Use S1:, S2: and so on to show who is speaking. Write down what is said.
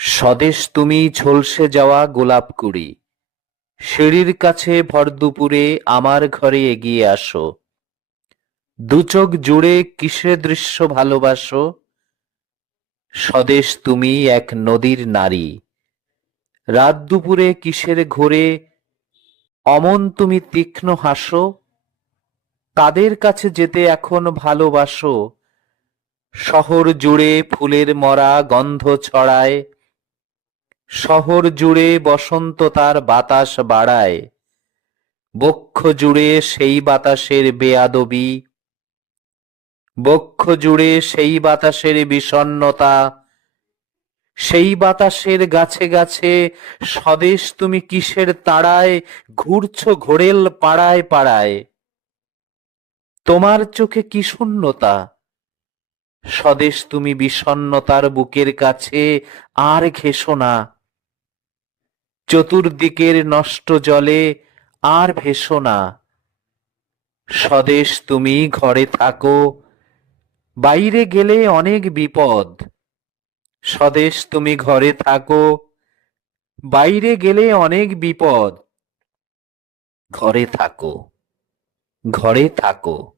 S1: স্বদেশ তুমি ঝলসে যাওয়া গোলাপ কুড়ি। সিঁড়ির কাছে ভর দুপুরে আমার ঘরে এগিয়ে আসো। দুচোখ জুড়ে কিসে দৃশ্য ভালোবাসো? স্বদেশ তুমি এক নদীর নারী। রাত দুপুরে কিসের ঘোরে? অমন তুমি তীক্ষ্ণ হাসো? কাদের কাছে যেতে এখন ভালোবাসো? শহর জুড়ে ফুলের মরা গন্ধ ছড়ায়। শহর জুড়ে বসন্ত তার বাতাস বাড়ায়। বক্ষ জুড়ে সেই বাতাসের বেয়াদবি। বক্ষ জুড়ে সেই বাতাসের বিষণ্ণতা। সেই বাতাসের গাছে গাছে, স্বদেশ তুমি কিসের তাড়ায়, ঘুরছ ঘোরেল পাড়ায় পাড়ায়। তোমার চোখে কি শূন্যতা? স্বদেশ তুমি বিষণ্ণতার বুকের কাছে আর ঘেসো না। চতুর্দিকের নষ্ট জলে আর ভেসো না। স্বদেশ, তুমি ঘরে থাকো। বাইরে গেলে অনেক বিপদ। স্বদেশ, তুমি ঘরে থাকো। বাইরে গেলে অনেক বিপদ। ঘরে থাকো। ঘরে থাকো।